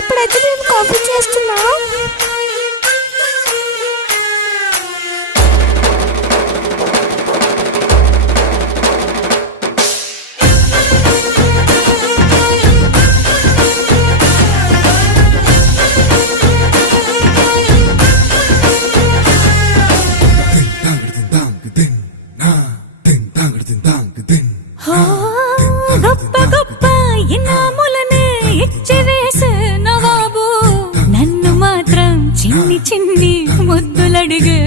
ఇప్పుడైతే నేను కాఫీ చేస్తున్నా. గొప్ప గొప్ప ఇనాములనే ఇచ్చివేసే నవాబు, నన్ను మాత్రం చిన్ని చిన్ని ముద్దులడిగే